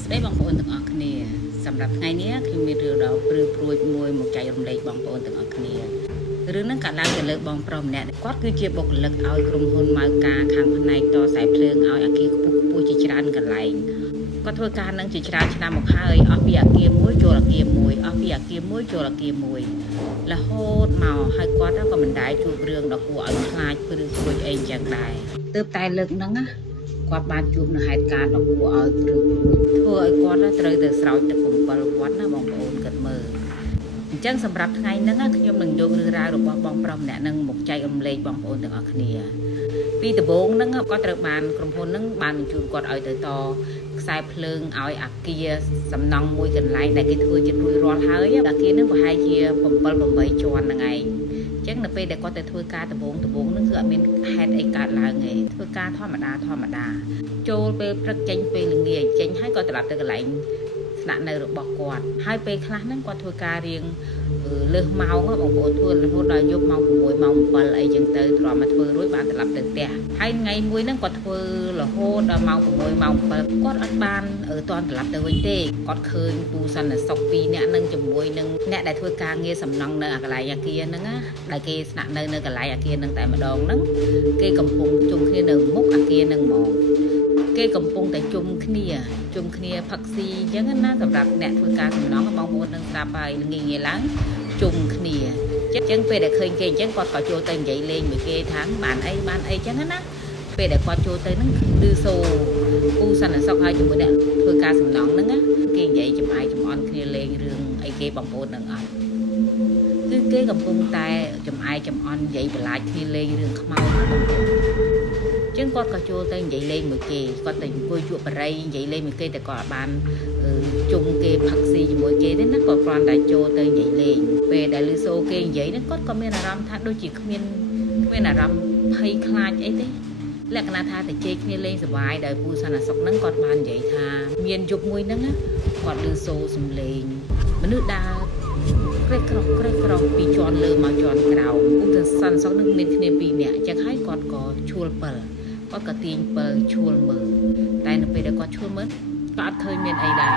ស្ដីបងប្អូនទាំងអស់គ្នាសម្រាប់ថ្ងៃនេះខ្ញុំមានរឿងដ៏ព្រឺព្រួយមួយមកចែករំលែកបងប្អូនទាំងអស់គ្នារឿងហ្នឹងកើតឡើងទៅលើបងប្រុសម្នាក់គាត់គឺជាបុគ្គលិកឲ្យក្រុមហ៊ុនម៉ៅការខាងផ្នែកតខ្សែភ្លើងឲ្យអគារខ្ពស់ជាច្រើនកន្លែងគាត់ធ្វើការនឹងជាច្រើនឆ្នាំមកហើយអស់ពីអគារមួយចូលអគារមួយអស់ពីអគារមួយចូលអគារមួយរហូតមកហើយគាត់ក៏មិនដែលជួបរឿងដ៏គួរឲ្យខ្លាចព្រឺព្រួយអីចឹងដែរទើបតែលើកហ្នឹងណាគាត់បានជួបនៅហេតុការណ៍ដ៏គួរឲ្យព្រឺព្រួយធ្វើឲ្យគាត់ត្រូវទៅស្រោចទឹក7វត្តណាបងប្អូនគិតមើលអញ្ចឹងសម្រាប់ថ្ងៃហ្នឹងខ្ញុំនឹងយករឿងរ៉ាវរបស់បងប្រុសម្នាក់ហ្នឹងមកចែករំលែកបងប្អូនទាំងអស់គ្នាពីដំបូងហ្នឹងគាត់ត្រូវបានក្រុមហ៊ុនហ្នឹងបានបញ្ជូនគាត់ឲ្យទៅតខ្សែភ្លើងឲ្យអគារសំណង់មួយកន្លែងដែលគេធ្វើជារួចរាល់ហើយអគារហ្នឹងប្រហែលជា7 8ជាន់ហ្នឹងឯងអញ្ចឹងនៅពេលដែលគាត់ទៅធ្វើការដំបូងហ្នឹងគឺអត់មានហេតុអីកើតឡើងទេធ្វើការធម្មតាចូលពេលព្រឹកចេញពេលល្ងាចចេញហើយក៏ត្រឡប់ទៅកន្លែងស្នាក់នៅរបស់គាត់ហើយពេលខ្លះហ្នឹងគាត់ធ្វើការរៀងលើសម៉ោងបងប្អូនធ្វើរហូតដល់យប់ម៉ោង6ម៉ោង7អីចឹងទៅទ្រាំមកធ្វើរួចបានត្រឡប់ទៅផ្ទះហើយថ្ងៃមួយហ្នឹងគាត់ធ្វើរហូតដល់ម៉ោង6ម៉ោង7គាត់អត់បានទាន់ត្រឡប់ទៅវិញទេគាត់ឃើញពូសន្តិសុខ2នាក់ហ្នឹងជាមួយនឹងអ្នកដែលធ្វើការងារសំណង់នៅកន្លែងអគារហ្នឹងណាដែលគេស្នាក់នៅកន្លែងអគារហ្នឹងតែម្ដងហ្នឹងគេកំពុងជុំគ្នានៅមុខអគារហ្នឹងហ្មងគេកំពុងតែជុំគ្នាផឹកស៊ីអញ្ចឹងណាសម្រាប់អ្នកធ្វើការសំណង់បងប្អូននឹងស្ដាប់ហើយងាយឡើងជុំគ្នាអញ្ចឹងពេលដែលឃើញគេអញ្ចឹងគាត់ក៏ចូលទៅនិយាយលេងមួយគេថាបានអីអញ្ចឹងណាពេលដែលគាត់ចូលទៅហ្នឹងគឺសូពូសន្តិសុខហើយជាមួយអ្នកធ្វើការសំណង់ហ្នឹងណាគេនិយាយចំអន់គ្នាលេងរឿងអីគេបងប្អូននឹងអត់គឺគេកំពុងតែចំអន់និយាយបន្លាចគ្នាលេងរឿងខ្មោចបងប្អូនចឹងគាត់ក៏ចូលទៅនិយាយលេងមួយគេគាត់ទៅអង្គុយជួបបរិយនិយាយលេងមួយគេតែគាត់អត់បានជុំគេផឹកស៊ីជាមួយគេទេណាគាត់គ្រាន់តែចូលទៅនិយាយលេងពេលដែលឮសូរគេនិយាយហ្នឹងគាត់ក៏មានអារម្មណ៍ថាដូចជាគ្មានអារម្មណ៍ភ័យខ្លាចអីទេលក្ខណៈថាតែជែកគ្នាលេងសប្បាយដោយពូសន្តិសុខហ្នឹងគាត់បាននិយាយថាមានយប់មួយហ្នឹងគាត់ឮសូរសំឡេងមនុស្សដើរក្រេះក្រោះពីជាន់លើមកជាន់ក្រោមពូសន្តិសុខហ្នឹងមានគ្នា2នាក់អញ្ចឹងហើយគាត់ក៏ឈួលពិលគាត់ក៏ទាញពិលឈួលមើលតែនៅពេលដែលគាត់ឈួលមើលក៏អត់ឃើញមានអីដែរ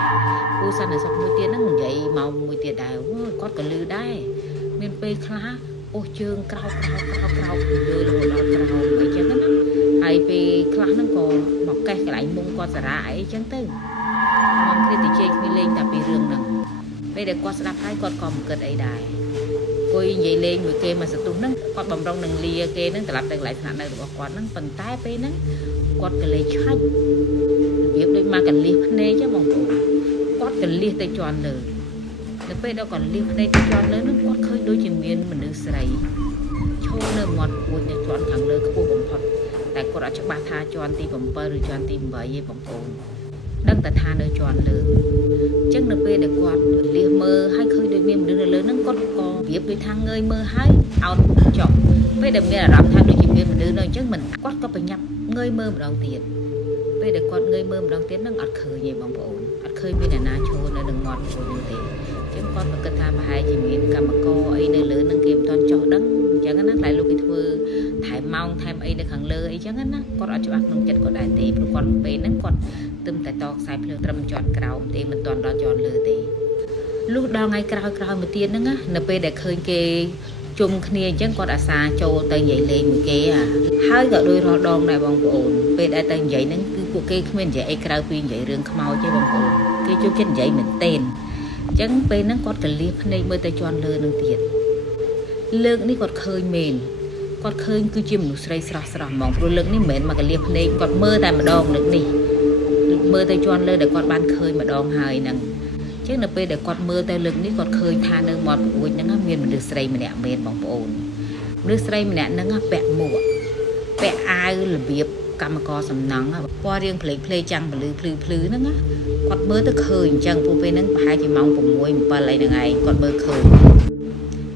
ពូសន្តិសុខមួយទៀតហ្នឹងនិយាយមកមួយទៀតដែរគាត់ក៏លឺដែរមានពេលខ្លះអូសជើងក្រោកពីលើរហូតដល់ក្រោមអីចឹងណាហើយពេលខ្លះហ្នឹងក៏មកកេះកន្លែងមុំគាត់សារ៉ាអីចឹងទៅមកគ្នាទៅជែកគ្នាលេងតែពីរឿងហ្នឹងពេលដែលគាត់ស្ដាប់ហើយគាត់ក៏មិនគិតអីដែរគួយនិយាយលេងមួយគេមកសន្ទុះហ្នឹងគាត់បំរុងនឹងលាគេហ្នឹងត្រឡប់ទៅកន្លែងស្នាក់នៅរបស់គាត់ហ្នឹងប៉ុន្តែពេលហ្នឹងគាត់ក៏លេឆាច់របៀបដូចមកកលិះភ្នែកហ្នឹងបងប្អូនគាត់កលិះទៅជាន់លើនៅពេលដែលគាត់លិះភ្នែកទៅជាន់លើហ្នឹងគាត់ឃើញដូចជាមានមនុស្សស្រីឈរនៅមាត់ពួចនៅជាន់ខាងលើខ្ពស់បំផុតតែគាត់អត់ច្បាស់ថាជាន់ទី7ឬជាន់ទី8ទេបងប្អូនដឹងតែថានៅជាន់លើអញ្ចឹងនៅពេលដែលគាត់លះមើលហើយឃើញដូចមានមនុស្សនៅលើហ្នឹងគាត់ក៏រៀបដូចថាងើយមើលហើយអោតចុះពេលដែលមានអារម្មណ៍ថាដូចជាមានមនុស្សនៅអញ្ចឹងមិនគាត់ក៏ប្រញាប់ងើយមើលម្ដងទៀតពេលដែលគាត់ងើយមើលម្ដងទៀតហ្នឹងអត់ឃើញទេបងប្អូនអត់ឃើញមានអ្នកណាឈរនៅនឹងមាត់ខ្លួននោះទេអញ្ចឹងគាត់ក៏គិតថាប្រហែលជាមានកម្មករអីនៅលើហ្នឹងគេមិនទាន់ចុះដឹងអញ្ចឹងណាតែលោកគេធ្វើថែមម៉ោងថែមអីនៅខាងលើអីចឹងណាគាត់អត់ច្បាស់ក្នុងចិត្តគាត់ដែរទេព្រោះគាត់ពេលហ្នឹងគាត់ទឹមតែតខ្សែភ្លើងត្រឹមជាន់ក្រោមទេមិនទាន់ដល់ជាន់លើទេលុះដល់ថ្ងៃក្រោយមួយទៀតហ្នឹងណានៅពេលដែលឃើញគេជុំគ្នាអញ្ចឹងគាត់អាសាចូលទៅនិយាយលេងមួយគេហើយក៏ដូចរាល់ដងដែរបងប្អូនពេលដែលទៅនិយាយហ្នឹងគឺពួកគេគ្មាននិយាយអីក្រៅពីនិយាយរឿងខ្មោចទេបងប្អូនគេចូលចិត្តនិយាយមែនទែនអញ្ចឹងពេលហ្នឹងគាត់កលៀសភ្នែកមើលទៅជាន់លើនឹងទៀតលើកនេះគាត់ឃើញមែនគាត់ឃើញគឺជាមនុស្សស្រីស្រស់ហ្មងព្រោះលើកនេះមិនមែនមកកលៀសភ្នែកគាត់មើលតែម្ដងលើកនេះមើលទៅជាន់លើដែលគាត់បានឃើញម្ដងហើយហ្នឹងអញ្ចឹងនៅពេលដែលគាត់មើលទៅលើកនេះគាត់ឃើញថានៅមាត់ព្រួយហ្នឹងមានមនុស្សស្រីម្នាក់មែនបងប្អូនមនុស្សស្រីម្នាក់ហ្នឹងពាក់មួកពាក់អាវរបៀបកម្មករសំណង់ពណ៌រៀងភ្លេចាំងពលឺភ្លឺហ្នឹងគាត់មើលទៅឃើញអញ្ចឹងព្រោះពេលហ្នឹងប្រហែលជាម៉ោង6 7អីហ្នឹងឯងគាត់មើលឃើញ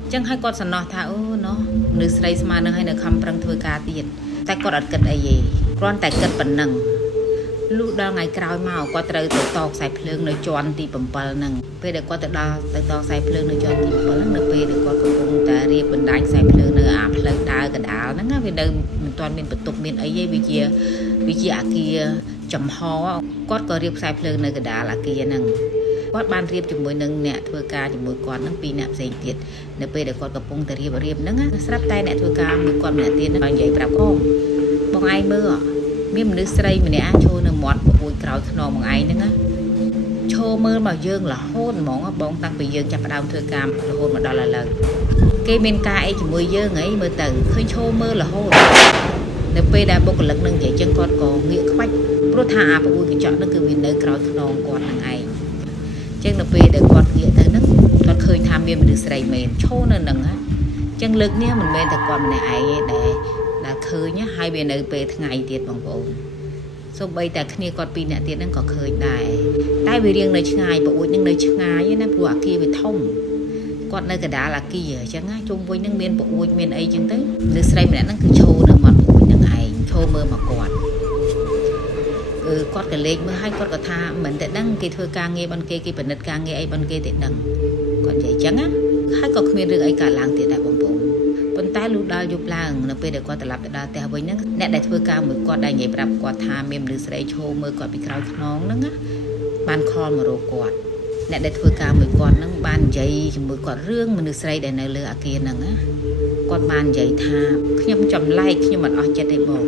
អញ្ចឹងហើយគាត់សំណោះថាអូណោះមនុស្សស្រីស្មើនឹងឲ្យនៅខំប្រឹងធ្វើការទៀតតែគាត់អត់គិតអីទេគ្រាន់តែគិតប៉ុណ្ណឹង លុះដល់ថ្ងៃក្រោយមកគាត់ត្រូវទៅតខ្សែភ្លើងនៅជាន់ទី7ហ្នឹងពេលដែលគាត់ទៅដល់ទៅតខ្សែភ្លើងនៅជាន់ទី7ហ្នឹងនៅពេលដែលគាត់កំពុងតែរៀបបណ្ដាញខ្សែភ្លើងនៅអាផ្លូវដើរកណ្ដាលហ្នឹងណាវានៅមិនទាន់មានបន្ទប់មានអីទេវាជាអាគារចំហគាត់ក៏រៀបខ្សែភ្លើងនៅកណ្ដាលអាគារហ្នឹងគាត់បានរៀបជាមួយនឹងអ្នកធ្វើការជាមួយគាត់ហ្នឹងពីរអ្នកផ្សេងទៀតនៅពេលដែលគាត់កំពុងតែរៀបហ្នឹងស្រាប់តែអ្នកធ្វើការមួយគាត់ម្នាក់ទៀតហ្នឹងនិយាយប្រាប់បងឯងមើលមានមនុស្សស្រីម្នាក់ឈរនៅមាត់ប្រួយក្រោយខ្នងបងឯងហ្នឹងឈរមើលមកយើងរហូតហ្មងបងតាំងពីយើងចាប់ផ្ដើមធ្វើការរហូតមកដល់ឥឡូវគេមានការអីជាមួយយើងហីមើលទៅឃើញឈរមើលរហូតនៅពេលដែលបុគ្គលិកនឹងនិយាយចឹងគាត់ក៏ងាកខ្វាច់ព្រោះថាអាប្រួយកញ្ចក់ហ្នឹងគឺវានៅក្រោយខ្នងគាត់ហ្នឹងឯងចឹងនៅពេលដែលគាត់ងាកទៅហ្នឹងគាត់ឃើញថាមានមនុស្សស្រីមែនឈរនៅហ្នឹងចឹងលើកនេះមិនមែនតែគាត់ម្នាក់ឯងទេដែលឃើញហើយវានៅពេលថ្ងៃទៀតបងប្អូនសូម្បីតែគ្នាគាត់ពីរនាក់ទៀតហ្នឹងក៏ឃើញដែរតែវារៀងនៅឆ្ងាយប្រួយហ្នឹងនៅឆ្ងាយណាព្រោះអាគារវាធំគាត់នៅកណ្ដាលអាគារអញ្ចឹងណាជុំវិញហ្នឹងមានប្រួយមានអីចឹងទៅលើស្រីម្នាក់ហ្នឹងគឺឈរនៅមាត់ប្រួយហ្នឹងឯងឈរមើលមកគាត់គាត់ក៏លេចមើលហើយគាត់ក៏ថាមិនតែដឹងគេធ្វើការងារបនគេពិនិត្យការងារអីបនគេតែដឹងគាត់និយាយចឹងណាហើយក៏គ្មានរឿងអីកើតឡើងទៀតដែរបងប្អូនប៉ុន្តែលុះដល់យប់ឡើងនៅពេលដែលគាត់ត្រឡប់ទៅដល់ផ្ទះវិញហ្នឹងអ្នកដែលធ្វើការមួយគាត់ដែលនិយាយប្រាប់គាត់ថាមានមនុស្សស្រីឈរមើលគាត់ពីក្រោយខ្នងហ្នឹងណាបានខលមករកគាត់អ្នកដែលធ្វើការមួយគាត់ហ្នឹងបាននិយាយជាមួយគាត់រឿងមនុស្សស្រីដែលនៅលើអាគារហ្នឹងណាគាត់បាននិយាយថាខ្ញុំចម្លែកខ្ញុំមិនអស់ចិត្តទេបង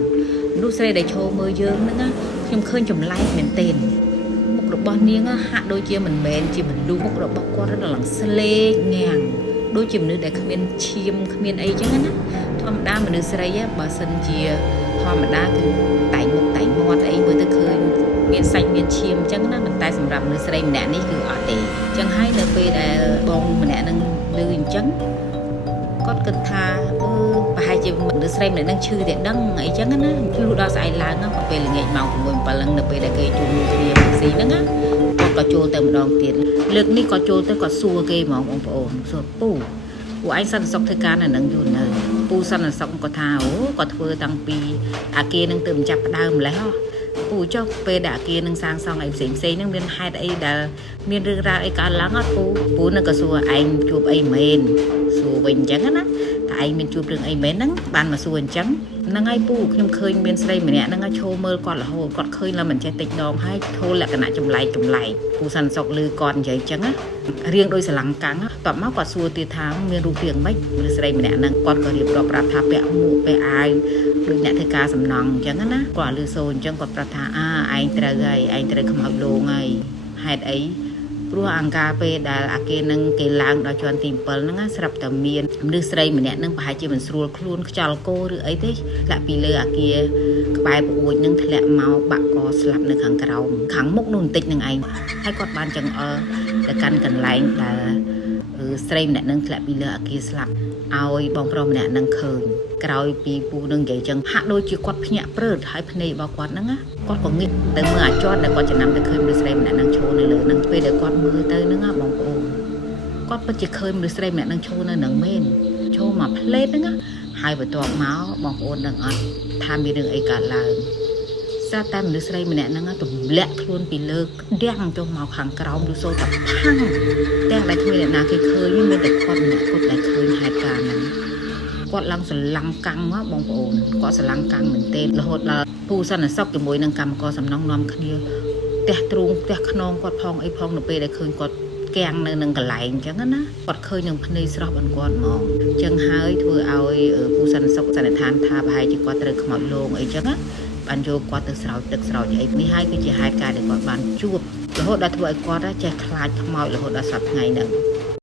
មនុស្សស្រីដែលឈរមើលយើងហ្នឹងណាខ្ញុំឃើញចម្លែកមែនទែនមុខរបស់នាងហាក់ដូចជាមិនមែនជាមនុស្សមុខរបស់គាត់រឡើងស្លេកងាំងដូចជាមនុស្សដែលគ្មានឈាមគ្មានអីចឹងណាធម្មតាមនុស្សស្រីបើសិនជាធម្មតាគឺតែងមុខតែងមាត់អីមើលទៅឃើញមានសាច់មានឈាមចឹងណាតែសម្រាប់មនុស្សស្រីម្នាក់នេះគឺអត់ទេចឹងហើយនៅពេលដែលបងម្នាក់នឹងឮអញ្ចឹងគាត់គិតថាប្រហែលជាមនុស្សស្រីម្នាក់នឹងឈឺតែដឹងអីចឹងណាឈឺដល់ស្អែកឡើងហ្នឹងពេលល្ងាចម៉ោង 6-7 ហ្នឹងនៅពេលដែលគេជួបគ្នាស៊ីហ្នឹងណាគាត់ក៏ចូលទៅម្ដងទៀតលើកនេះក៏ចូលទៅគាត់សួរគេហ្មងបងប្អូនសួរពូឯងសន្តិសុខធ្វើការនៅនឹងយូរនៅពូសន្តិសុខគាត់ថាគាត់ធ្វើតាំងពីអាគារនឹងទៅចាប់ផ្ដើមម្លេះពូចុះពេលដែលអាគារនឹងសាងសង់អីផ្សេងហ្នឹងមានហេតុអីដែលមានរឿងរ៉ាវអីកើតឡើងអត់ពូនឹងក៏សួរឯងជួបអីមែនសួរវិញអញ្ចឹងណាតែឯងមានជួបរឿងអីមែនហ្នឹងបានមកសួរអញ្ចឹងហ្នឹងហើយពូខ្ញុំឃើញមានស្រីម្នាក់ហ្នឹងឈរមើលគាត់រហូតគាត់ឃើញឡើងមិនចេះតិចដងហើយធ្វើលក្ខណៈចម្លែកពូសន្តិសុខឮគាត់និយាយអញ្ចឹងណារៀងដោយស្រឡាំងកាំងតបមកគាត់សួរទៀតថាមានរូបរាងម៉េចឬស្រីម្នាក់ហ្នឹងគាត់ក៏រៀបរាប់ប្រាប់ថាពាក់មួកពាក់អាវដូចអ្នកធ្វើការសំណង់អញ្ចឹងណាគាត់ឮសូរអញ្ចឹងគាត់ប្រាប់ថាឯងត្រូវហើយឯងត្រូវខ្មោចលងហើយហេតុអីព្រោះអង្ការពេលដែលអាគារនឹងគេឡើងដល់ជាន់ទី7ហ្នឹងស្រាប់តែមានមនុស្សស្រីម្នាក់ហ្នឹងប្រហែលជាមិនស្រួលខ្លួនខ្យល់កោឬអីទេធ្លាក់ពីលើអាគារក្បែរប្រួយហ្នឹងធ្លាក់មកបាក់កស្លាប់នៅខាងក្រោមខាងមុខនោះបន្តិចហ្នឹងឯងហើយគាត់បានចង្អុលទៅកាន់កន្លែងដែលស្រីម្នាក់ហ្នឹងធ្លាក់ពីលើអាគារស្លាប់ឲ្យបងប្រុសម្នាក់ហ្នឹងឃើញក្រោយពីពូនឹងនិយាយចឹងហាក់ដូចជាគាត់ភ្ញាក់ព្រឺតហើយភ្នែករបស់គាត់ហ្នឹងគាត់ក៏ងាកទៅមើលអាចន់ដែលគាត់ចំណាំទៅឃើញមនុស្សស្រីម្នាក់ហ្នឹងឈរនៅលើហ្នឹងពេលដែលគាត់មើលទៅហ្នឹងបងប្អូនគាត់ពិតជាឃើញមនុស្សស្រីម្នាក់ហ្នឹងឈរនៅហ្នឹងមែនឈរមកផ្លេតហ្នឹងហើយបន្ទាប់មកបងប្អូននឹងអត់ថាមានរឿងអីកើតឡើងស្រាប់តែមនុស្សស្រីម្នាក់ហ្នឹងទម្លាក់ខ្លួនពីលើដាំងចុះមកខាងក្រោមឬសូរតែផាំងទាំងដែលគ្មានអ្នកណាគេឃើញមានតែគាត់ម្នាក់គាត់ដែលឃើញហេតុការណ៍ហ្នឹងគាត់ឡើងស្រឡាំងកាំងមកបងប្អូនគាត់ស្រឡាំងកាំងមែនទេរហូតដល់ពូសន្តិសុខជាមួយនឹងកម្មករសំណង់នាំគ្នាផ្ទះទ្រូងផ្ទះខ្នងគាត់ផងអីផងនៅពេលដែលឃើញគាត់គាំងនៅនឹងកន្លែងអញ្ចឹងណាគាត់ឃើញនឹងភ្នែកស្រស់បានគាត់ហ្មងអញ្ចឹងហើយធ្វើឲ្យពូសន្តិសុខសន្និដ្ឋានថាប្រហែលជាគាត់ត្រូវខ្មោចលងអីចឹងណាបានយកគាត់ទៅស្រោចទឹកស្រោចអីនេះហើយគឺជាហេតុការណ៍ដែលគាត់បានជួបរហូតដល់ធ្វើឲ្យគាត់ចេះខ្លាចខ្មោចរហូតដល់សប្តាហ៍ថ្ងៃហ្នឹង